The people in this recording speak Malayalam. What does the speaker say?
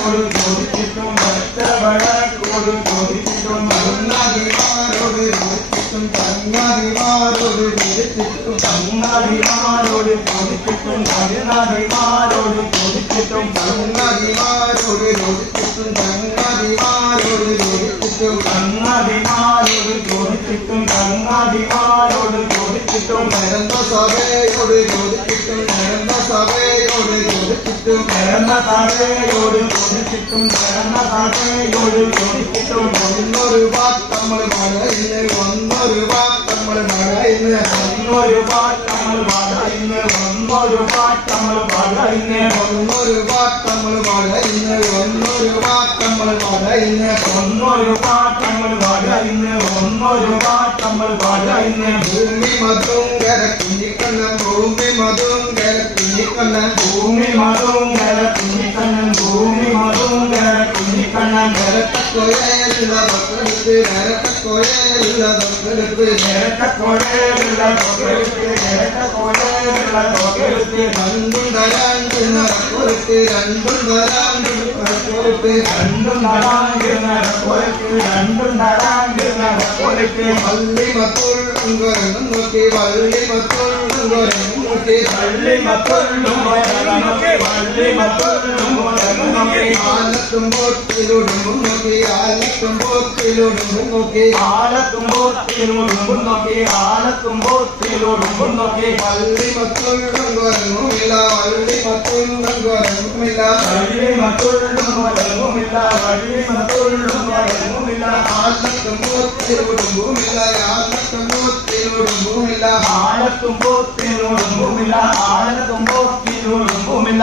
തങ്ങാതിമാരോട് ചോദിച്ചിട്ടും ഭക്തവഴക്കോട് ചോദിച്ചിട്ടും തങ്ങാതിമാരോട് ചോദിച്ചിട്ടും തങ്ങാതിമാരോട് ചോദിച്ചിട്ടും തങ്ങാതിമാരോട് ചോദിച്ചിട്ടും ഭഗനാതിമാരോട് ചോദിച്ചിട്ടും തങ്ങാതിമാരോട് ചോദിച്ചിട്ടും തങ്ങാതിമാരോട് ചോദിച്ചിട്ടും തങ്ങാതിമാരോട് ചോദിച്ചിട്ടും തങ്ങാതിമാരോട് ചോദിച്ചിട്ടും നിരന്ത സഭയോട് ചോദിച്ചിട്ടും ചോദിച്ചിട്ടും ചേർന്ന താഴെയോട് ചോദിച്ചിട്ടും ചേർന്ന താഴെയോട് ചോദിച്ചിട്ടും ഒന്നൊരു വാക്കമ്മൾ മഴയിന്ന് ഒന്നൊരു വാക്കമ്മൾ മഴയിന്ന് ഒന്നൊരു പാട്ടമ്മൾ പറയുന്നു ഒന്നൊരു പാട്ടമ്മൾ പറയുന്നു ഒന്നൊരു വാക്കമ്മൾ മഴയിന്ന് ഒന്നൊരു വാക്കമ്മൾ മഴയിന്ന് ഒന്നൊരു പാട്ടമ്മൾ പറയുന്നു ഒന്നൊരു പാട്ടമ്മൾ പറയുന്നു ഭൂമി മതും കരക്കുഞ്ഞിക്കണ്ണം ഭൂമി മതും കരക്കുഞ്ഞിക്കണ്ണം ഭൂമി മതവും കര കുഞ്ഞിക്കണ്ണൻ ഭൂമി മതവും കര കുഞ്ഞിക്കണ്ണൻ. നിരത്തക്കൊഴയിലുള്ള തൊട്ടടുത്ത് നിരത്തക്കൊഴയിലുള്ള തൊട്ടടുത്ത് ഇരട്ടക്കൊഴയുള്ള തൊക്കെടുത്ത് ഇരട്ടക്കൊഴയുള്ള തൊക്കെടുത്ത് രണ്ടും തരാണ്ട് നിറക്കൊരുത്ത് രണ്ടും തരാണ്ട് നിറക്കൊരുത്ത് രണ്ടും നടാണ്ട് നടക്കൊരുത്ത് രണ്ടും നടാണ്ട് നടക്കൊരുത്ത് വള്ളി കുരങ്ങും നോക്കി വള്ളി മക്കളും നോക്കി ആലത്തും മക്കളും നോക്കി ആലത്തും പോത്തിലൊടുങ്ങും നോക്കി ആലത്തും പോത്തിലൊടുങ്ങും നോക്കി നോക്കി ആലത്തുമ്പോത്തിലൊടുമ്പും നോക്കി വള്ളി മത്തുള്ളും കുരങ്ങുമില്ല. വള്ളി മത്തുള്ളും കുരങ്ങുമില്ല വള്ളി മക്കളും മുടങ്ങുമില്ല വള്ളി മക്കളും മുടങ്ങുമില്ല ആലത്തും പോത്തിലൊടുങ്ങുമില്ല ആലത്തും പോത്തിലൊടുങ്ങുമില്ല ആലത്തുമ്പോത്തിലൊടുമ്പുമില്ല ആലത്തുമ്പോത്തിലൊടുമ്പുമില്ല